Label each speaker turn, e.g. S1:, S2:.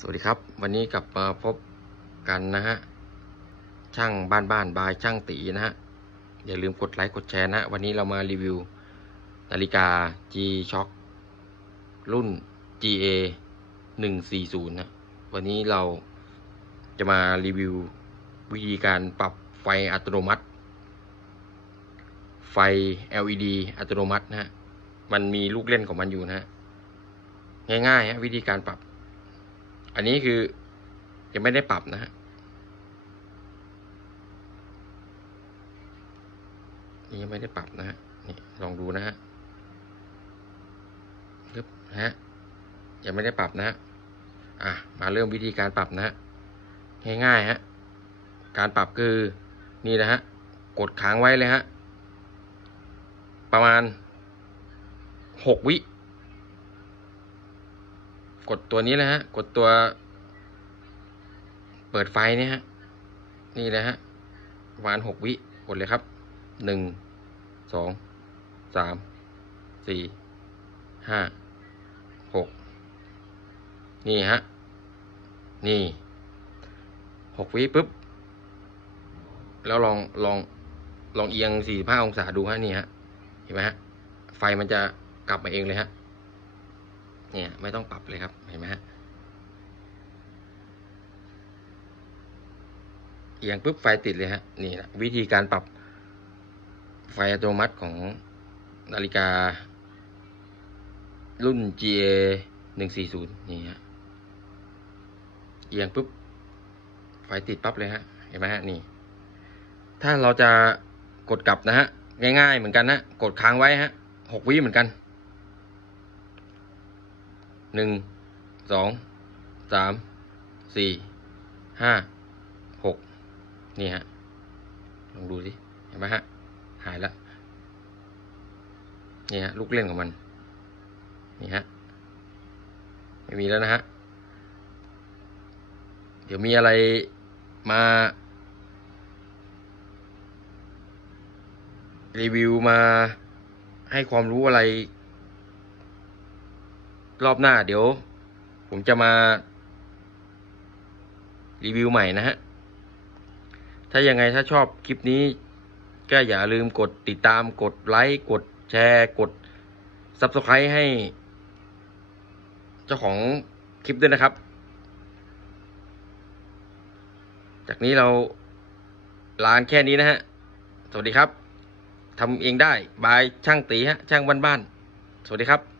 S1: สวัสดีครับ วันนี้กลับมาพบกันนะฮะช่างบ้านบ้านบายช่างตีนะฮะอย่าลืมกดไลค์กดแชร์นะวันนี้เรามารีวิว นาฬิกา G Shock รุ่น GA 140นะวันนี้เราจะมารีวิววิธีการปรับไฟอัตโนมัติ ไฟ LED อัตโนมัตินะฮะมันมีลูกเล่นของมันอยู่นะฮะง่ายๆฮะวิธีการปรับ อันนี้คือยังไม่ได้ปรับนะฮะนี่ยังไม่ได้ปรับนะฮะนี่ลองดูนะฮะปึ๊บนะฮะยังไม่ได้ปรับนะฮะอะมาเริ่มวิธีการปรับนะฮะง่ายๆฮะการปรับคือนี่นะฮะกดค้างไว้เลยฮะประมาณหกวิ กดตัวนี้นะฮะ กดตัว เปิดไฟเนี่ยฮะ นี่นะฮะประมาณหกวิกดเลยครับหนึ่งสองสามสี่ห้าหกนี่ฮะ นี่หกวิปุ๊บ แล้วลองลองลองเอียงสี่ห้าองศาดูฮะนี่ฮะ เห็นไหมฮะ ไฟมันจะกลับมาเองเลยฮะ เนี่ยไม่ต้องปรับเลยครับเห็นไหมฮะเอียงปุ๊บไฟติดเลยฮะนี่นะวิธีการปรับไฟอัตโนมัติของนาฬิกา รุ่น GA 140นี่ฮะเอียงปุ๊บไฟติดปั๊บเลยฮะเห็นไหมฮะนี่ถ้าเราจะกดกลับนะฮะง่ายๆเหมือนกันนะกดค้างไว้ฮะหกวิเหมือนกัน หนึ่งสองสามสี่ห้าหกนี่ฮะลองดูสิเห็นไหมฮะหายแล้วนี่ฮะลูกเล่นของมันนี่ฮะไม่มีแล้วนะฮะเดี๋ยวมีอะไรมารีวิวมาให้ความรู้อะไร รอบหน้าเดี๋ยว ผมจะมา รีวิวใหม่นะฮะ ถ้ายังไงถ้าชอบคลิปนี้ ก็อย่าลืมกดติดตามกดไลค์กดแชร์กด Subscribe ให้ เจ้าของคลิปด้วยนะครับ จากนี้เราลานแค่นี้นะฮะ สวัสดีครับทำเองได้ บายช่างตีฮะ ช่างบ้านๆสวัสดีครับ